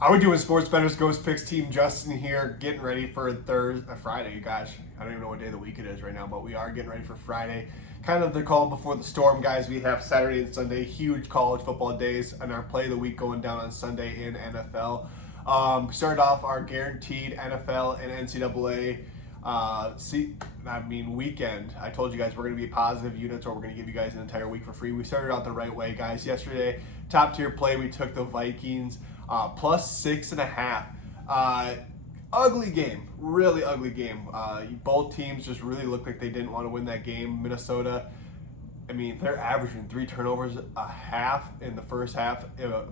How we doing, sports bettors? Ghost Picks team Justin here, getting ready for Friday. Gosh, I don't even know what day of the week it is right now, but we are getting ready for Friday. Kind of the calm before the storm, guys. We have Saturday and Sunday, huge college football days, and our play of the week going down on Sunday in NFL. Started off our guaranteed NFL and NCAA weekend. I told you guys we're going to be positive units, or we're going to give you guys an entire week for free. We started out the right way, guys. Yesterday, top tier play, we took the Vikings plus 6.5. Ugly game, really ugly game. Both teams just really looked like they didn't want to win that game. Minnesota, they're averaging 3 turnovers a half in the first half.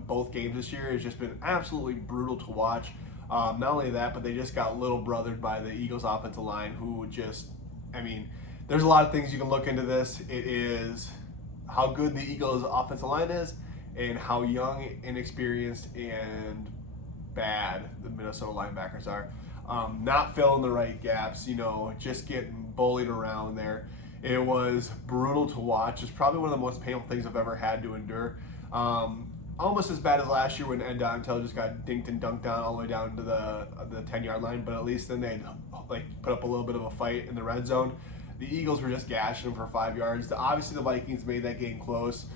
Both games this year has just been absolutely brutal to watch. Not only that, but they just got little brothered by the Eagles offensive line, who just, there's a lot of things you can look into this. It is how good the Eagles offensive line is, and how young, inexperienced, and bad the Minnesota linebackers are. Not filling the right gaps, just getting bullied around there. It was brutal to watch. It's probably one of the most painful things I've ever had to endure. Almost as bad as last year when Dontel just got dinked and dunked down all the way down to the 10-yard line, but at least then they put up a little bit of a fight in the red zone. The Eagles were just gashing them for 5 yards. Obviously, the Vikings made that game close.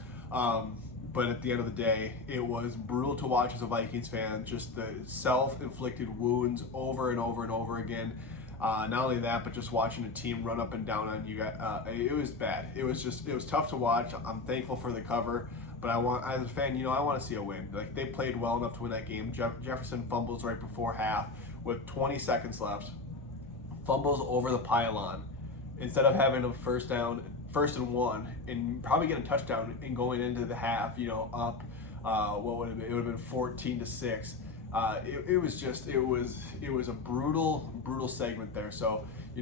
But at the end of the day, it was brutal to watch as a Vikings fan. Just the self-inflicted wounds over and over and over again. Not only that, but just watching a team run up and down on you guys. It was bad. It was tough to watch. I'm thankful for the cover, but as a fan, I want to see a win. Like, they played well enough to win that game. Jefferson fumbles right before half with 20 seconds left. Fumbles over the pylon. Instead of having a first and 1, and probably get a touchdown and going into the half, up, what would it have been? It would have been 14-6. It was a brutal segment there. So, they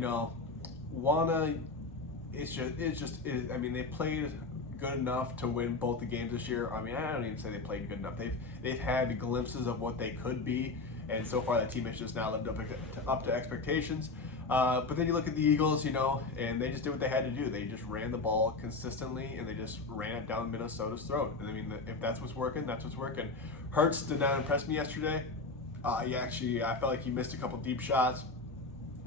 played good enough to win both the games this year. I don't even say they played good enough. They've had glimpses of what they could be, and so far that team has just not lived up to expectations. But then you look at the Eagles, and they just did what they had to do. They just ran the ball consistently, and they just ran it down Minnesota's throat. And if that's what's working, that's what's working. Hurts did not impress me yesterday. I felt like he missed a couple deep shots.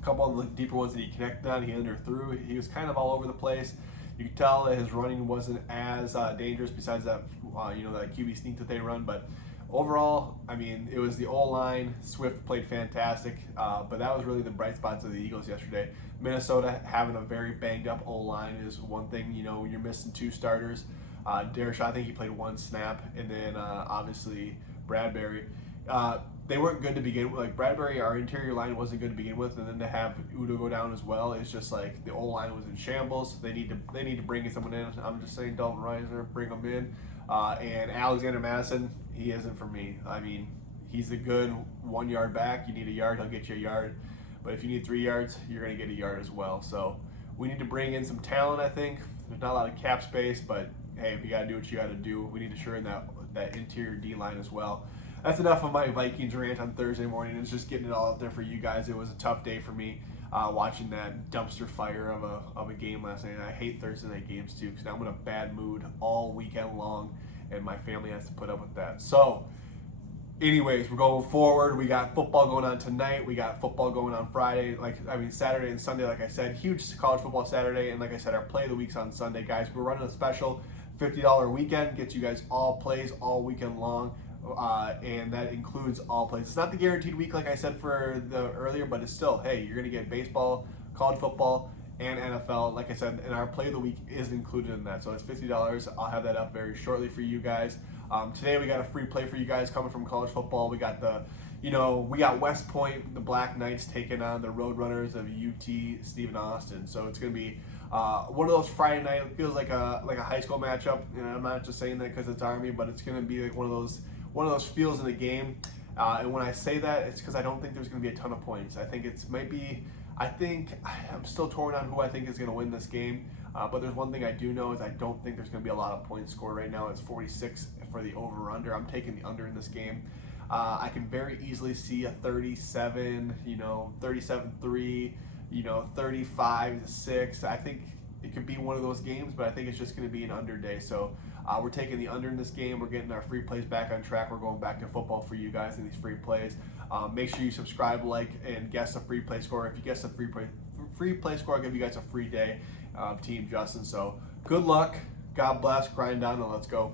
A couple of the deeper ones that he connected on, he underthrew. He was kind of all over the place. You could tell that his running wasn't as dangerous, besides that, that QB sneak that they run. But overall, it was the O-line. Swift played fantastic, but that was really the bright spots of the Eagles yesterday. Minnesota having a very banged-up O-line is one thing. You're missing 2 starters. Dershot, I think he played 1 snap, and then obviously Bradbury. They weren't good to begin with. Like, Bradbury, our interior line wasn't good to begin with, and then to have Udo go down as well, it's just like the O-line was in shambles. They need to bring someone in. I'm just saying, Dalton Reisner, bring him in. And Alexander Madison, he isn't for me. He's a good 1-yard back. You need a yard, he'll get you a yard. But if you need 3 yards, you're going to get a yard as well. So we need to bring in some talent, I think. There's not a lot of cap space, but hey, if you got to do what you got to do, we need to shore in that interior D-line as well. That's enough of my Vikings rant on Thursday morning. It's just getting it all out there for you guys. It was a tough day for me watching that dumpster fire of a game last night. And I hate Thursday night games too, because now I'm in a bad mood all weekend long, and my family has to put up with that. So, anyways, we're going forward. We got football going on tonight. We got football going on Friday. Saturday and Sunday, like I said. Huge college football Saturday. And like I said, our play of the week's on Sunday, guys. We're running a special $50 weekend. Gets you guys all plays all weekend long. And that includes all plays. It's not the guaranteed week like I said for the earlier, but it's still, hey, you're going to get baseball, college football, and NFL. Like I said, and our play of the week is included in that. So it's $50. I'll have that up very shortly for you guys. Today we got a free play for you guys coming from college football. We got we got West Point, the Black Knights, taking on the Roadrunners of UT Stephen Austin. So it's going to be one of those Friday night. It feels like a high school matchup. And I'm not just saying that because it's Army, but it's going to be like one of those feels in the game. And when I say that, it's because I don't think there's going to be a ton of points. I think I'm still torn on who I think is going to win this game. But there's one thing I do know is I don't think there's going to be a lot of points scored right now. It's 46 for the over-under. I'm taking the under in this game. I can very easily see a 37, 37-3, 35-6. I think it could be one of those games, but I think it's just going to be an under day. So We're taking the under in this game. We're getting our free plays back on track. We're going back to football for you guys in these free plays. Make sure you subscribe, like, and guess the free play score. If you guess the free play score, I'll give you guys a free day of Team Justin. So good luck. God bless. Grind on and let's go.